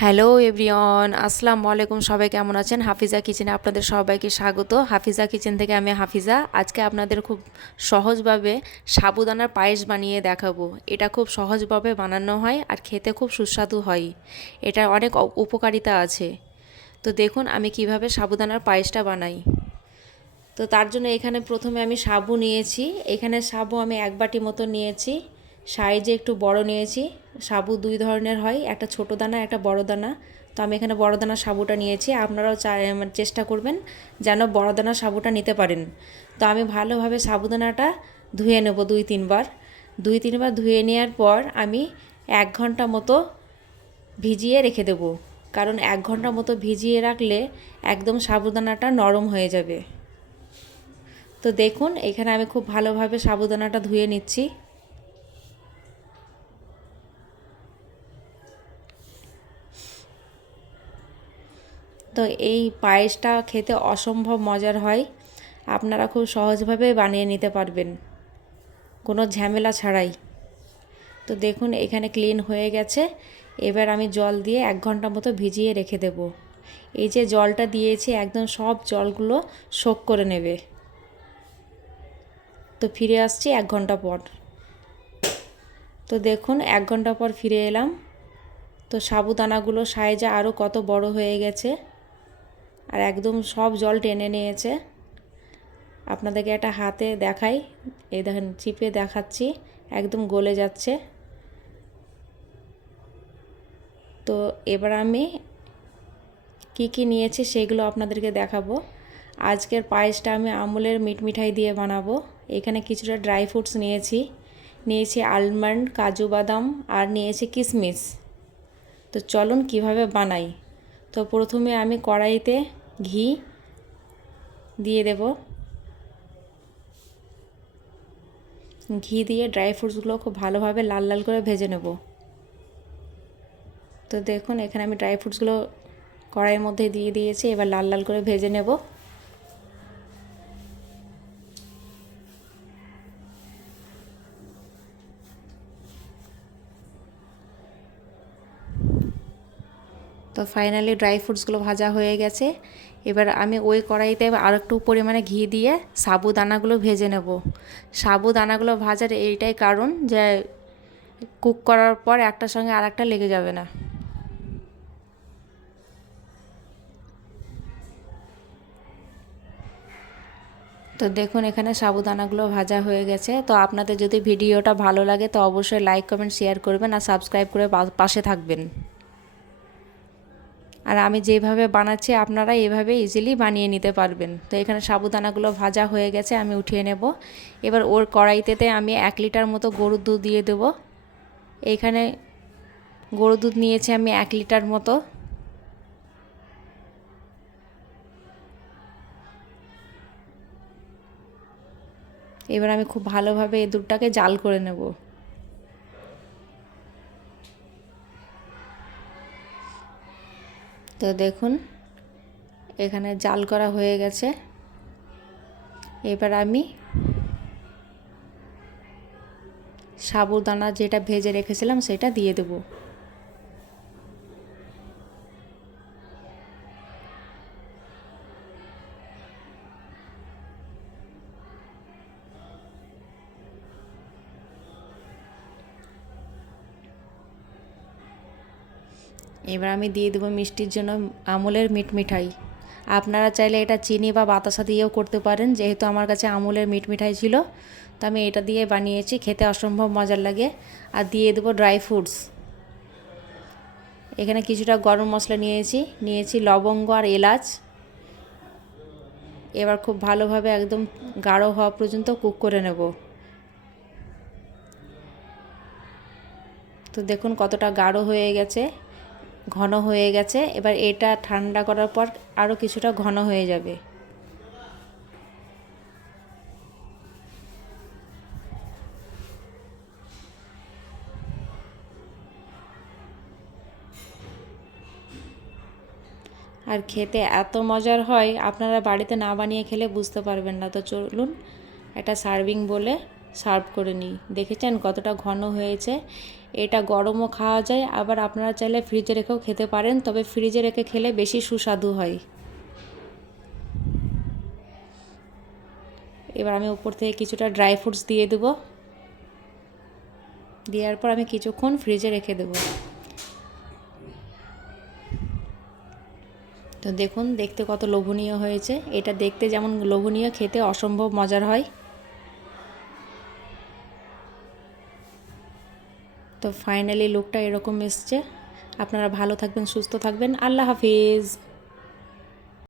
Hello everyone, আসসালামু আলাইকুম। সবাই কেমন আছেন? হাফিজা কিচেনে আপনাদের সবাইকে স্বাগত। হাফিজা কিচেন থেকে আমি হাফিজা। আজকে আপনাদের খুব সহজভাবে সাবুদানার পায়েস বানিয়ে দেখাবো। এটা খুব সহজভাবে বানানো হয় আর খেতে খুব সুস্বাদু হয়। এটার অনেক উপকারিতা আছে। তো দেখুন আমি কীভাবে সাবুদানার পায়েসটা বানাই। তো তার জন্য এখানে প্রথমে আমি সাবু নিয়েছি। এখানে সাবু আমি এক বাটি মতো নিয়েছি। সাইজে একটু বড় নিয়েছি, সাবু দুই ধরনের হয়, একটা ছোট দানা, একটা বড় দানা। তো আমি এখানে বড় দানা সাবুটা নিয়েছি, আপনারাও মানে চেষ্টা করবেন যেন বড় দানা সাবুটা নিতে পারেন। তো আমি ভালোভাবে সাবুদানাটা ধুয়ে নেব দুই, তিনবার। দুই, তিনবার ধুয়ে নেওয়ার পর আমি এক ঘণ্টা মতো ভিজিয়ে রেখে দেব। কারণ এক ঘণ্টা মতো ভিজিয়ে রাখলে একদম সাবুদানাটা নরম হয়ে যাবে। তো দেখুন, এখানে আমি খুব ভালোভাবে সাবুদানাটা ধুয়ে নিচ্ছি। তো এই পায়েসটা খেতে অসম্ভব মজার হয়। আপনারা খুব সহজভাবে বানিয়ে নিতে পারবেন। কোনো ঝামেলা ছাড়াই। তো দেখুন, এখানে ক্লিন হয়ে গেছে। এবার আমি জল দিয়ে এক ঘণ্টা মতো ভিজিয়ে রেখে দেব। এই যে জলটা দিয়েছি, একদম সব জলগুলো শোক করে নেবে। তো ফিরে আসছি এক ঘণ্টা পর। তো দেখুন, এক ঘণ্টা পর ফিরে এলাম। তো সাবুদানাগুলো সাইজে আরও কত বড় হয়ে গেছে। আর একদম সব জল টেনে নিয়েছে। আপনাদেরকে একটা হাতে দেখাই। এই দেখেন, চিপে দেখাচ্ছি। একদম গলে যাচ্ছে। তো এবার আমি কি কি নিয়েছি সেগুলো আপনাদেরকে দেখাবো। আজকের পায়েসটা আমি আমুলের মিট মিঠাই দিয়ে বানাবো। এখানে কিছুটা ড্রাই ফ্রুটস নিয়েছি। নিয়েছি আলমন্ড, কাজু বাদাম আর নিয়েছি কিশমিশ তো চলুন কীভাবে বানাই। তো প্রথমে আমি কড়াইতে ঘি দিয়ে দেব। ঘি দিয়ে ড্রাই ফ্রুটসগুলো খুব ভালোভাবে লাল লাল করে ভেজে নেব। তো দেখুন, এখানে আমি ড্রাই ফ্রুটসগুলো কড়াইয়ের মধ্যে দিয়ে দিয়েছি, এবার লাল লাল করে ভেজে নেব। তো ফাইনালি ড্রাই ফ্রুটসগুলো ভাজা হয়ে গেছে। এবার আমি ওই কড়াইতে আর একটু পরিমাণে ঘি দিয়ে সাবুদানাগুলো ভেজে নেব। সাবুদানাগুলো ভাজার এইটাই কারণ যে কুক করার পর একটার সঙ্গে আর একটা লেগে যাবে না। তো দেখুন, এখানে সাবুদানাগুলো ভাজা হয়ে গেছে। তো আপনাদের যদি ভিডিওটা ভালো লাগে, তো অবশ্যই লাইক কমেন্ট শেয়ার করবেন আর সাবস্ক্রাইব করে পাশে থাকবেন। আর আমি যেভাবে বানাচ্ছি, আপনারা এভাবে ইজিলি বানিয়ে নিতে পারবেন। তো এখানে সাবুদানাগুলো ভাজা হয়ে গেছে, আমি উঠিয়ে নেব। এবার ওর কড়াইতেতে আমি এক লিটার মতো গরুর দুধ দিয়ে দেব। এইখানে গরুর দুধ নিয়েছি আমি এক লিটার মতো। এবার আমি খুব ভালোভাবে এই দুধটাকে জাল করে নেব। তো দেখুন, এখানে জাল করা হয়ে গেছে। এবার আমি সাবুদানা যেটা ভেজে রেখেছিলাম, সেটা দিয়ে দেব। এবার আমি দিয়ে দেবো মিষ্টির জন্য আমুলের মিট মিঠাই আপনারা চাইলে এটা চিনি বা বাতাসা দিয়েও করতে পারেন, যেহেতু আমার কাছে আমুলের মিট মিঠাই ছিল। তো আমি এটা দিয়ে বানিয়েছি, খেতে অসম্ভব মজার লাগে। আর দিয়ে দেবো ড্রাই ফ্রুটস। এখানে কিছুটা গরম মশলা নিয়েছি নিয়েছি লবঙ্গ আর এলাচ। এবার খুব ভালোভাবে একদম গাঢ় হওয়া পর্যন্ত কুক করে নেব। তো দেখুন কতটা গাঢ় হয়ে গেছে। ঘন হয়ে গেছে। এবার এটা ঠান্ডা করার পর আরও কিছুটা ঘন হয়ে যাবে। আর খেতে এত মজার হয়, আপনারা বাড়িতে না বানিয়ে খেলে বুঝতে পারবেন না। তো চলুন, একটা সার্ভিং বলে সার্ভ করে নিই। দেখেছেন কতটা ঘন হয়েছে? এটা গরমও খাওয়া যায়, আবার আপনারা চাইলে ফ্রিজে রেখেও খেতে পারেন, তবে ফ্রিজে রেখে খেলে বেশি সুস্বাদু হয়। এবার আমি উপর থেকে কিছুটা ড্রাই ফ্রুটস দিয়ে দেবো। দেওয়ার পর আমি কিছুক্ষণ ফ্রিজে রেখে দেবো। তো দেখুন, দেখতে কত লোভনীয় হয়েছে। এটা দেখতে যেমন লোভনীয়, খেতে অসম্ভব মজার হয়। তো ফাইনালি লুকটা এরকম এসছে। আপনারা ভালো থাকবেন সুস্থ থাকবেন। আল্লাহ হাফিজ।